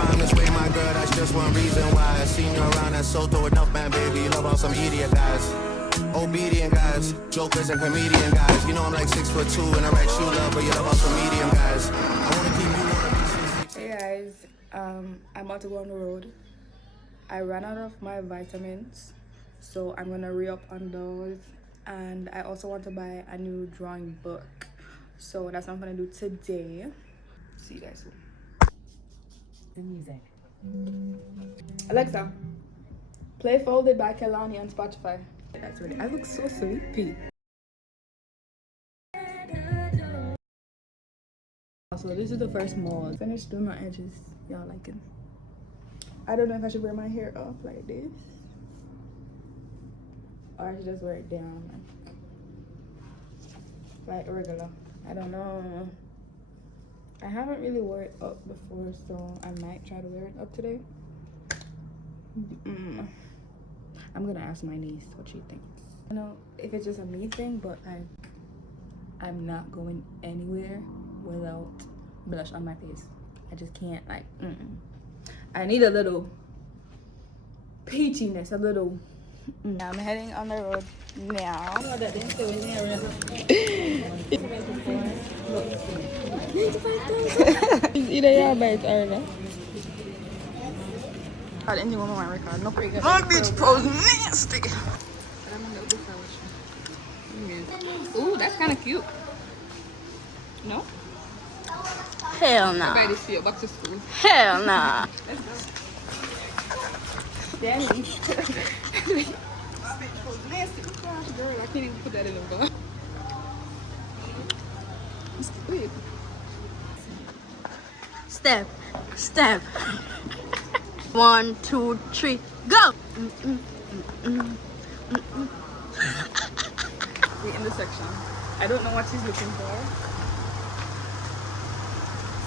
why I'm this way, my girl, that's just one reason why. I seen you around, that's so throw enough, man, baby. You love all some idiot guys. Obedient guys, jokers and comedian guys. You know I'm like 6'2" and I write shoe love, but you love all some medium guys. I wanna keep you on. Hey guys, I'm about to go on the road. I ran out of my vitamins, so I'm gonna re-up on those. And I also want to buy a new drawing book, so that's what I'm gonna do today. See you guys soon. The music. Alexa, play Folded by Kelani on Spotify. That's really, I look so sleepy. So this is the first mold. Finished doing my edges. Y'all like it? I don't know if I should wear my hair up like this, or I should just wear it down like regular. I don't know. I haven't really wore it up before, so I might try to wear it up today. I'm gonna ask my niece what she thinks. I don't know if it's just a me thing, but I'm not going anywhere without blush on my face. I just can't, like, I need a little peachiness, a little. I'm heading on the road now. Either your bite or not. I didn't want my record. No, my beach pose nasty. Ooh, that's kind of cute. No? Hell nah. I see it back to school. Hell nah. Let's go. Danny. Nasty. Girl, I can't even put that in the bar. Wait. Step, step. 1, 2, 3, go. The intersection. I don't know what she's looking for.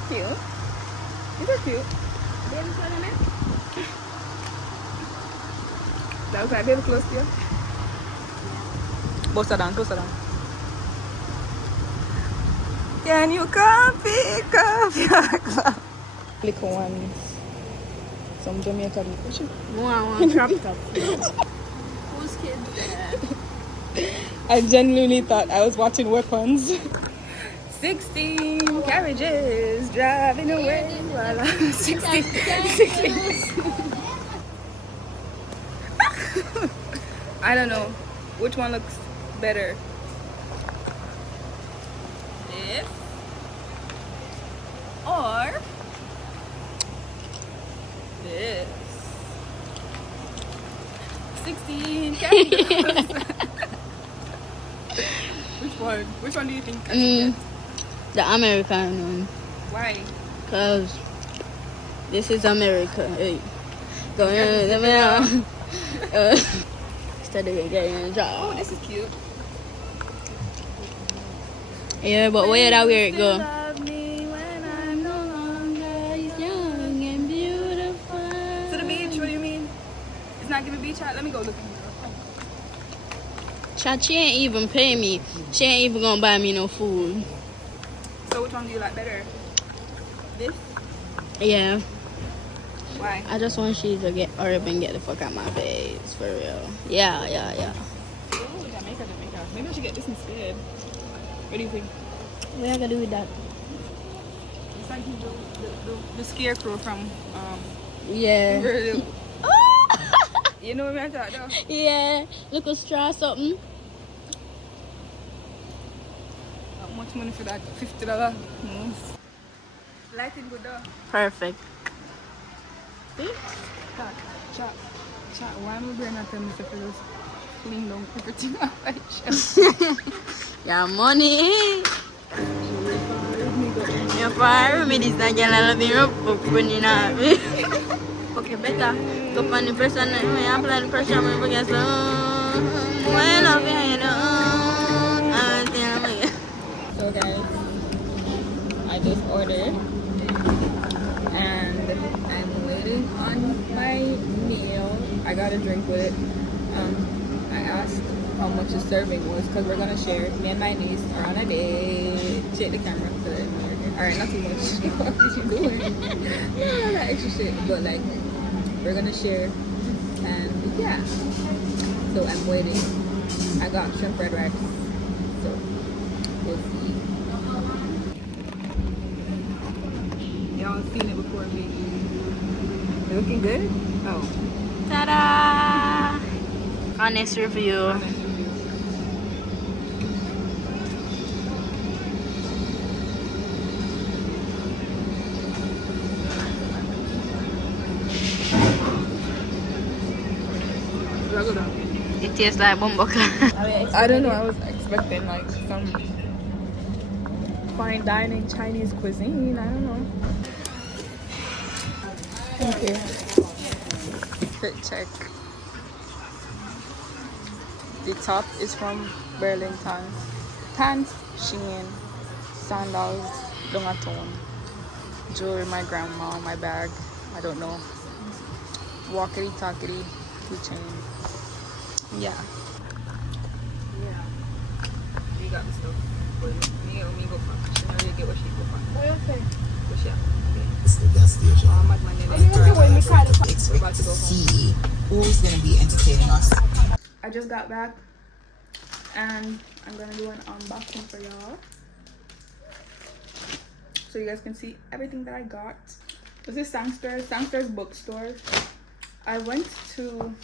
Cute. These are cute. Baby, what's on it? That was like baby close to you. Both are down, both are down. Can you come pick up your clothes? Little ones. Some Jamaican. One crop top. Whose kids there? I genuinely thought I was watching Weapons. 16 carriages driving away while I'm 16. I don't know which one looks better. This or this. 16 carriages. Which one? Which one do you think I should get? The American one. Why? Cause this is America. Hey. Going in the mail. Instead of getting a job. Oh, this is cute. Yeah, but where that weird go? Love me when I'm no longer Young and beautiful. to the beach. What do you mean? It's not giving beach out. Let me go look. Chat, she ain't even pay me. She ain't even gonna buy me no food. So which one do you like better? This? Yeah. Why? I just want she to get hurry up and get the fuck out my face, for real. Yeah. Oh, Jamaica. Maybe I should get this instead. What do you think? What I gonna do with that? It's like the scarecrow from Yeah. Brazil. You know what I thought though? Yeah. Little straw something. How much money for that? $50? Lighting good though. Perfect. Chat. Why am I going to tell me to just clean down everything off my shelf? Yeah, money. Your fire me this not gonna be up when you know. Okay, better. Go on the person when you apply the pressure when we get so well up here, So guys, I just ordered and I'm waiting on my meal. I got a drink with it. I asked how much the serving was because we're gonna share. Me and my niece are on a date. Check the camera. Alright, not too much. What is she doing? extra shit, but like we're gonna share. And yeah, so I'm waiting. I got shrimp fried rice, so we'll see. Y'all seen it before me. They looking good? Oh. Ta-da! Honest review. It tastes like bumbaka. I don't know, I was expecting like some fine dining Chinese cuisine. I don't know. Okay. Quick check. The top is from Burlington. Pants, Shein, sandals, Lungatone, jewelry, my grandma, my bag, I don't know. Walkity talkity, keychain. Yeah. We got the stuff. But me go for. She know you get what she go for. Okay. So she It's the gas station. mad man in there. We're about to go home. CE, who's going to be entertaining us? I just got back and I'm gonna do an unboxing for y'all so you guys can see everything that I got. This is Sangster's bookstore. I went to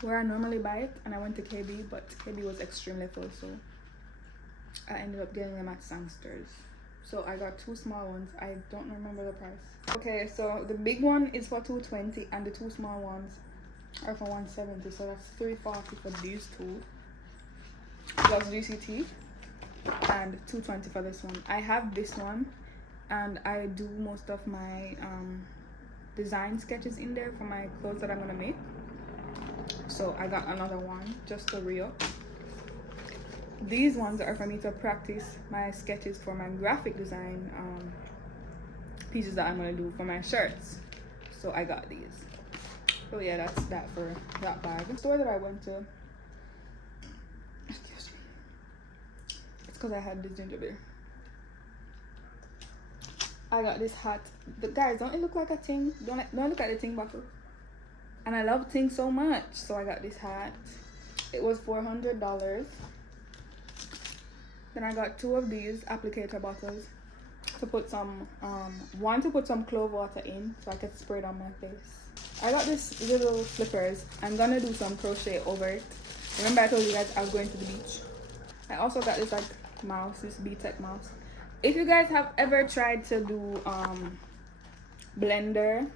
where I normally buy it and I went to KB, but KB was extremely full, so I ended up getting them at Sangster's. So I got two small ones. I don't remember the price. Okay, so the big one is for $2.20 and the two small ones are for $1.70, so that's $3.40 for these two plus GCT, and $2.20 for this one. I have this one and I do most of my design sketches in there for my clothes that I'm gonna make, so I got another one just to re-up. These ones are for me to practice my sketches for my graphic design pieces that I'm gonna do for my shirts, so I got these. So yeah, that's that for that bag. The store that I went to, excuse me, it's because I had this ginger beer. I got this hat. The guys, don't it look like a ting? Don't look at the ting buckle. And I love ting so much, so I got this hat. It was $400. Then I got two of these applicator bottles to put some one to put some clove water in so I could spray it on my face. I got this little slippers. I'm gonna do some crochet over it. Remember I told you guys I was going to the beach. I also got this like mouse, this B-Tech mouse. If you guys have ever tried to do Blender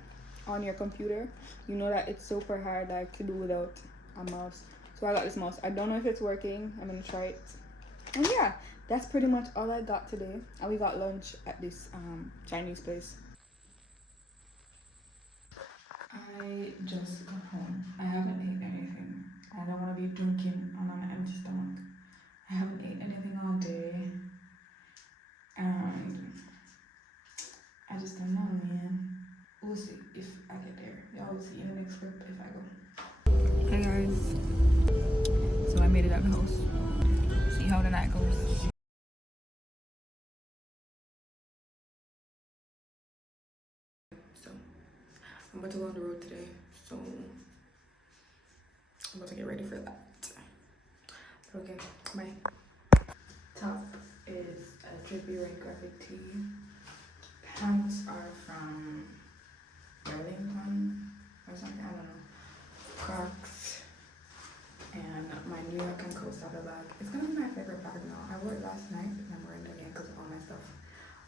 on your computer, you know that it's super hard like to do without a mouse. So I got this mouse. I don't know if it's working. I'm gonna try it. And yeah, that's pretty much all I got today. And we got lunch at this Chinese place. I just got home. I haven't eaten anything. I don't want to be drinking on an empty stomach. I haven't eaten anything all day. And I just don't know, man. We'll see if I get there. Y'all will see in the next clip if I go. Hey guys. So I made it at the house. See how the night goes. So I'm about to go on the road today, so I'm about to get ready for that. Okay, my top is a drippy red graphic tee. Pants are from Burlington or something, I don't know. Crocs, and my New York and Co saddle bag. It's gonna be my favorite bag now. I wore it last night and I'm wearing it again because all my stuff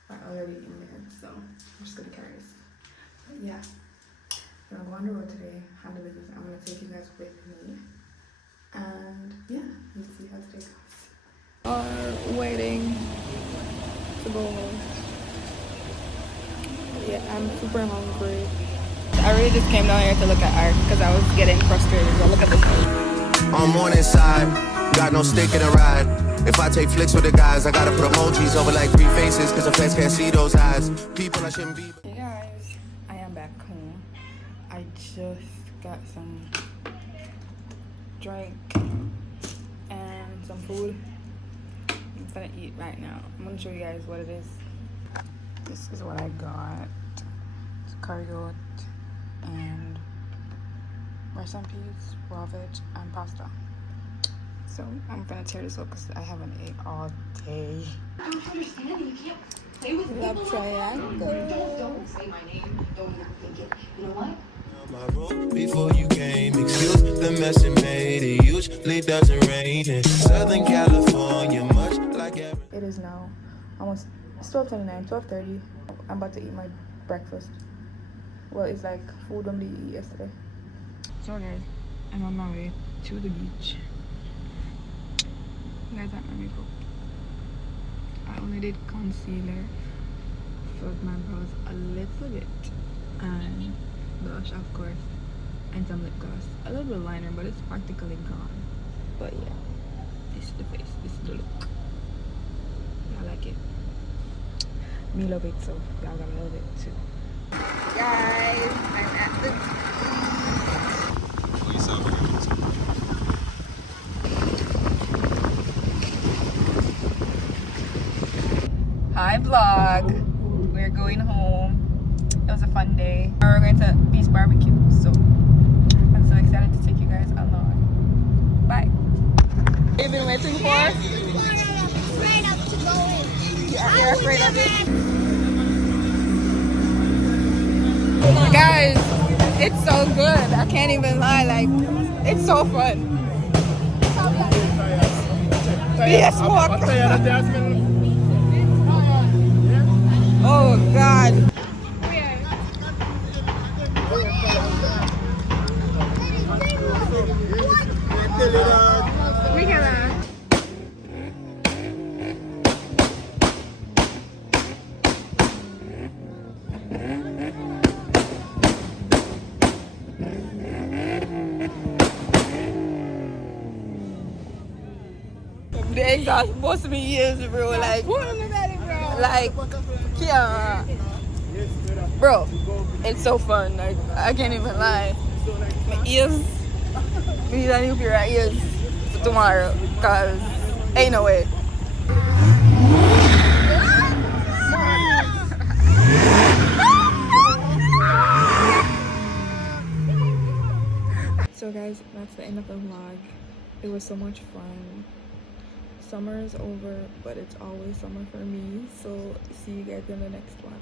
are already in there, so I'm just gonna carry this. But yeah, I'm gonna go on the road today, handle business. I'm gonna take you guys with me, and yeah, let's see how today goes. Are waiting to go home. Yeah, I'm super hungry. I really just came down here to look at art because I was getting frustrated. But look at this one. On morning side, got no stick in the ride. If I take flicks with the guys, I gotta put emojis over like 3 faces, cause the feds can't see those eyes. People I shouldn't be. Hey guys, I am back home. I just got some drink and some food. I'm gonna eat right now. I'm gonna show you guys what it is. This is what I got. It's curry goat, and rice and peas, raw veg, and pasta. So I'm gonna tear this up because I haven't ate all day. Love triangle. My room before you came, excuse the mess it made. It usually doesn't rain in Southern California, much like every. It is now almost 12:29, 12:30. I'm about to eat my breakfast. Well, it's like food I'm gonna eat yesterday. So guys, I'm on my way to the beach. You guys like my makeup? I only did concealer, filled my brows a little bit, and blush of course, and some lip gloss. A little bit of liner, but it's practically gone. But yeah, this is the face, this is the look. I like it. Me love it, so y'all gotta love it too. Guys, I'm at the Hi vlog. We're going home. It was a fun day. We're going to Beast BBQ, so I'm so excited to take you guys along. Bye. You've been waiting for? I'm afraid of to go in. You're afraid of it? Guys, it's so good. I can't even lie. Like, it's so fun. Yes, walk. Oh God. The exhaust supposed to be years, bro. Like, yeah, bro. It's so fun. Like, I can't even lie. My ears, we need a new pair of ears tomorrow, cause ain't no way. So guys, that's the end of the vlog. It was so much fun. Summer is over, but it's always summer for me. So see you guys in the next one.